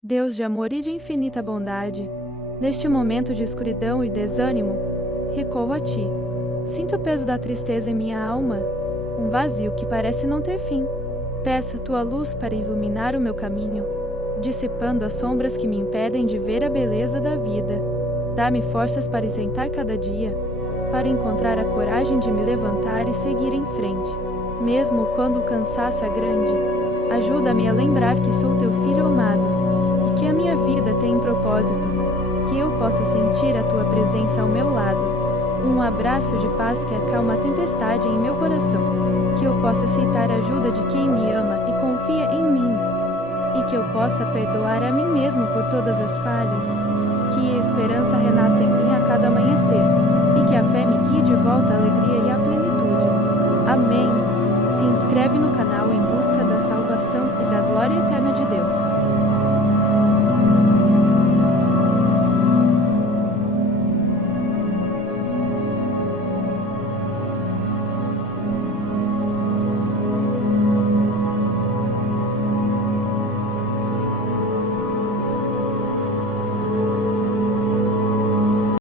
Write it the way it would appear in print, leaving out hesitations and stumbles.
Deus de amor e de infinita bondade, neste momento de escuridão e desânimo, recorro a Ti. Sinto o peso da tristeza em minha alma, um vazio que parece não ter fim. Peço Tua luz para iluminar o meu caminho, dissipando as sombras que me impedem de ver a beleza da vida. Dá-me forças para enfrentar cada dia, para encontrar a coragem de me levantar e seguir em frente. Mesmo quando o cansaço é grande, ajuda-me a lembrar que sou Teu filho amado, e que a minha vida tem um propósito, que eu possa sentir a Tua presença ao meu lado. Um abraço de paz que acalma a tempestade em meu coração, que eu possa aceitar a ajuda de quem me ama e confia em mim, e que eu possa perdoar a mim mesmo por todas as falhas, que a esperança renasça em mim a cada amanhecer, e que a fé me guie de volta à alegria e à plenitude. Amém. Se inscreve no canal em busca da salvação e da glória eterna de Deus.